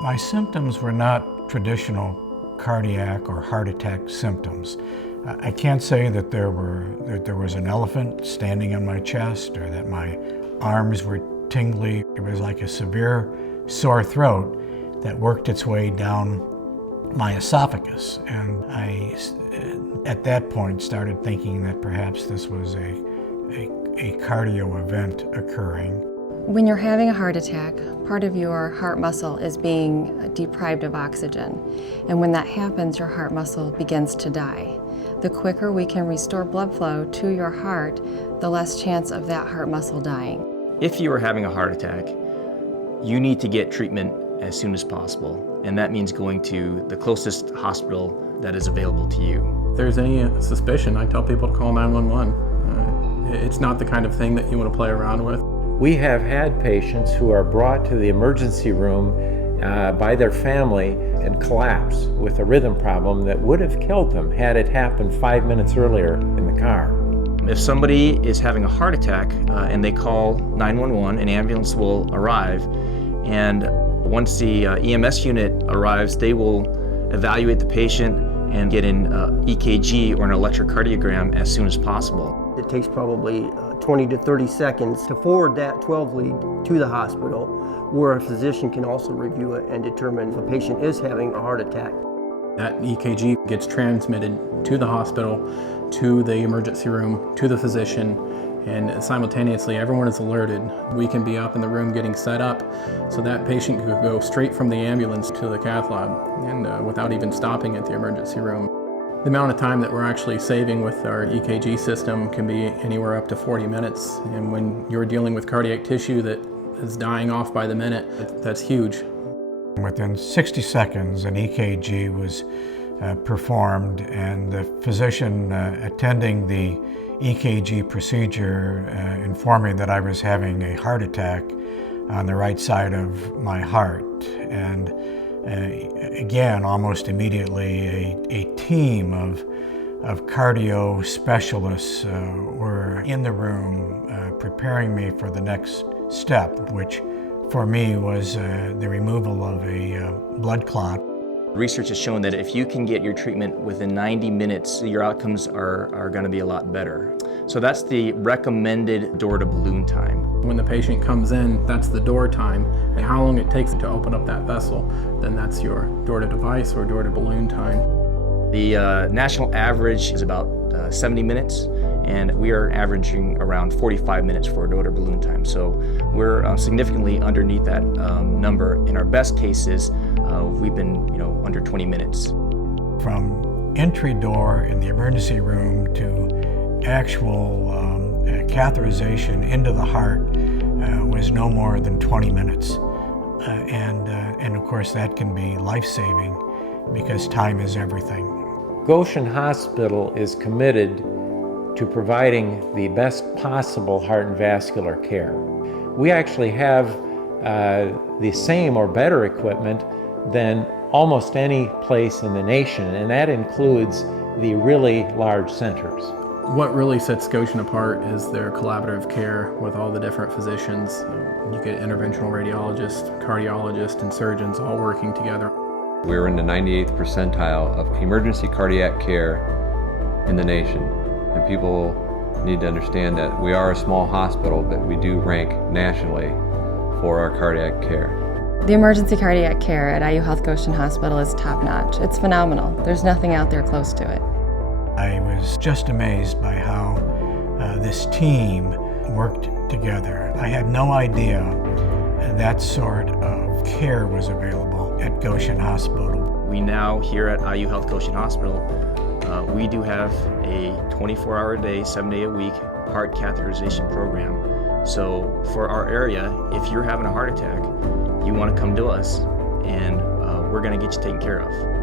My symptoms were not traditional cardiac or heart attack symptoms. I can't say that there was an elephant standing on my chest or that my arms were tingly. It was like a severe sore throat that worked its way down my esophagus. And I, at that point, started thinking that perhaps this was a cardio event occurring. When you're having a heart attack, part of your heart muscle is being deprived of oxygen. And when that happens, your heart muscle begins to die. The quicker we can restore blood flow to your heart, the less chance of that heart muscle dying. If you are having a heart attack, you need to get treatment as soon as possible. And that means going to the closest hospital that is available to you. If there's any suspicion, I tell people to call 911. It's not the kind of thing that you want to play around with. We have had patients who are brought to the emergency room by their family and collapse with a rhythm problem that would have killed them had it happened 5 minutes earlier in the car. If somebody is having a heart attack and they call 911, an ambulance will arrive, and once the EMS unit arrives, they will evaluate the patient and get an EKG or an electrocardiogram as soon as possible. It takes probably 20 to 30 seconds to forward that 12 lead to the hospital, where a physician can also review it and determine if a patient is having a heart attack. That EKG gets transmitted to the hospital, to the emergency room, to the physician, and simultaneously everyone is alerted. We can be up in the room getting set up so that patient could go straight from the ambulance to the cath lab and without even stopping at the emergency room. The amount of time that we're actually saving with our EKG system can be anywhere up to 40 minutes. And when you're dealing with cardiac tissue that is dying off by the minute, that's huge. Within 60 seconds, an EKG was performed, and the physician attending the EKG procedure informed me that I was having a heart attack on the right side of my heart. And again, almost immediately, a team of cardio specialists were in the room preparing me for the next step, which for me was the removal of a blood clot. Research has shown that if you can get your treatment within 90 minutes, your outcomes are going to be a lot better. So that's the recommended door-to-balloon time. When the patient comes in, that's the door time, and how long it takes to open up that vessel, then that's your door-to-device or door-to-balloon time. The national average is about 70 minutes, and we are averaging around 45 minutes for a door-to-balloon time. So we're significantly underneath that number. In our best cases, we've been under 20 minutes. From entry door in the emergency room to actual catheterization into the heart was no more than 20 minutes. And of course that can be life-saving because time is everything. Goshen Hospital is committed to providing the best possible heart and vascular care. We actually have the same or better equipment than almost any place in the nation, and that includes the really large centers. What really sets Goshen apart is their collaborative care with all the different physicians. You get interventional radiologists, cardiologists, and surgeons all working together. We're in the 98th percentile of emergency cardiac care in the nation. And people need to understand that we are a small hospital, but we do rank nationally for our cardiac care. The emergency cardiac care at IU Health Goshen Hospital is top-notch. It's phenomenal. There's nothing out there close to it. I was just amazed by how this team worked together. I had no idea that sort of care was available at Goshen Hospital. We now, here at IU Health Goshen Hospital, we do have a 24-hour-a-day, 7-day-a-week heart catheterization program. So for our area, if you're having a heart attack, you want to come to us, and we're going to get you taken care of.